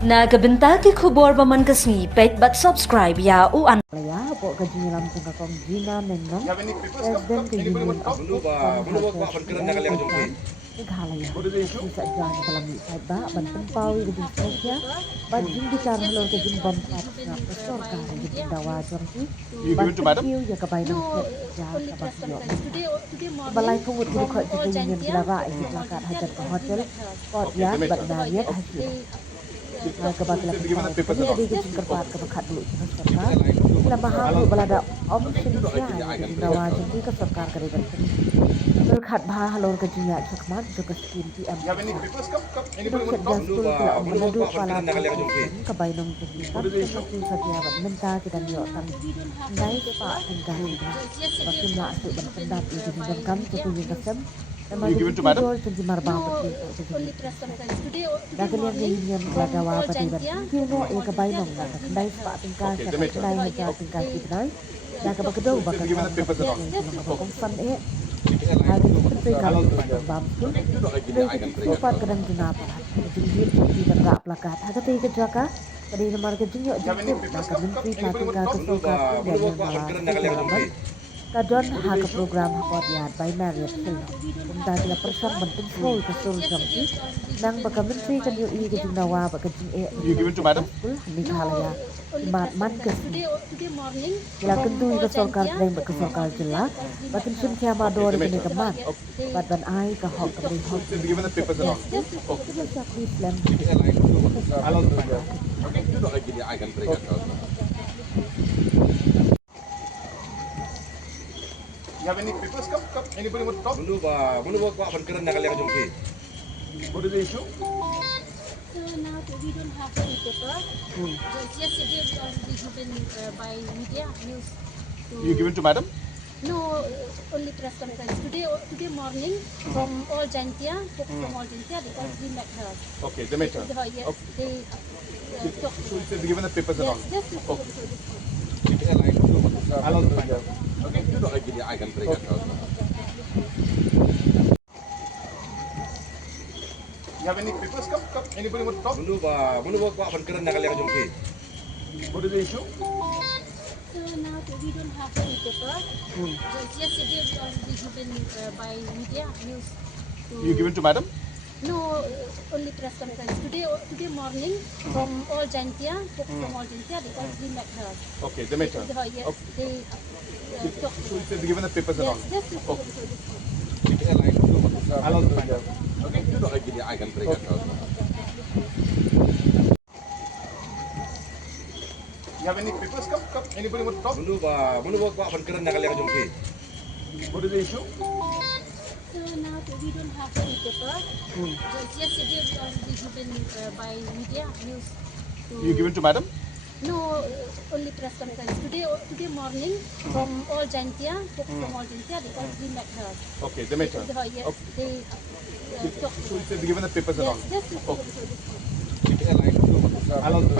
Nagabenta ki khubor baman kasni pet but subscribe ya u an Ya, po kajiram tungka kong Gina Mengnong, You have any papers? President ke Anybody Union want to of talk? Food and Healthcare PL Kosan, Meghalaya. What is the issue? Bisa jan kalami pai ba ban pempawi ke jing smokya, ba jing bitar halor ke jing bompat nga pesor kari ke jing dawa jongki, You give ban it to madam? penkiu ya kabai nang pet ja kabak yo minta. Balai kawut ke dukhat juga Union gelara isi plakat hajat ke hotel, kot ya bat mariat hasil. Kabakila Give me the pentau papers kani and all. kadi ke jing kerpat ke bakat dulu ke sarkar. Ila mahabu balada om sintia ya ke jing dawa jongki ke sarkar kari banten. Berkat bah halor ke jinya cakmat juga skim PM You have any Pusat. papers? Come. Anybody Sidok want set to talk? jaskul kila om menadu pala What presiden ke bainong jengki kam is the issue? semati satia ban menta kita niok tan ndai spa tingkah kita. Bakim la asuk ban pendat i ke jingam kam jengki yang kesem. Nama You ke give it to jengki madam? dor jengki marbang peti ke jengki pusat. Dakan yang ke union keladawa pada ban tingkir no e ke bainong dan ndai spa tingkah Okay, kita they make ndai haja tingkah kita. Dah ke bakedau bakal Give me kau the papers and all. yang cuma bakal fan hari ini menteri kami tentang bamsul dari kecil sopat kadang kenapa kejengit di tengah plakat hagati kejaka kadi nomor kejengit jengkut nah ke menteri patingka kesulkat Daniel Malar kejalaman kadon hak program hakot yad by Marriott Hill kumta kila persang bentuk sol kesul jengki nang baka menteri kan yu i kejeng nawa baka jeng You give it to madam? skul ni halaya mat man kesni kila kentu i kesulkar kredeng baka kesulkar jela bakin sim kiama dor kini keman bat ban ai ka hok kami hok Give me the papers and all. kita siap Islam Allow them to You have any papers? Come. Anybody want to talk? What is the issue? So now we don't have any paper. Just yesterday we already given by media news. You give it to madam? No, only press conference. Today morning from all Jantia, folks from all Jantia, because we met her. Okay, they met her. Yes, they talked to So her. give me the papers and all. Yes, just look through this one. Allow them to You have any papers? Come. Anybody want to talk? What is the issue? So now we don't have any paper. Just yesterday we already given by media news. You give it to madam? No, only press conference. Today morning from all Jantia, folks from all Jantia, because we met her. Okay, they met her. Yes, they talked to her. So give me the papers and all. Yes, just look through this one. Allow them to You have any papers? Come. Anybody want to talk? What is the issue? So now we don't have any paper. Just yesterday we already given by media news. You give it to madam? No, only press conference. Today morning from all Jantia, folks from all Jantia, because we met her. Okay, they met her. Yes, they talked to her. So give me the papers and all. Yes, just look through this one. Allow them to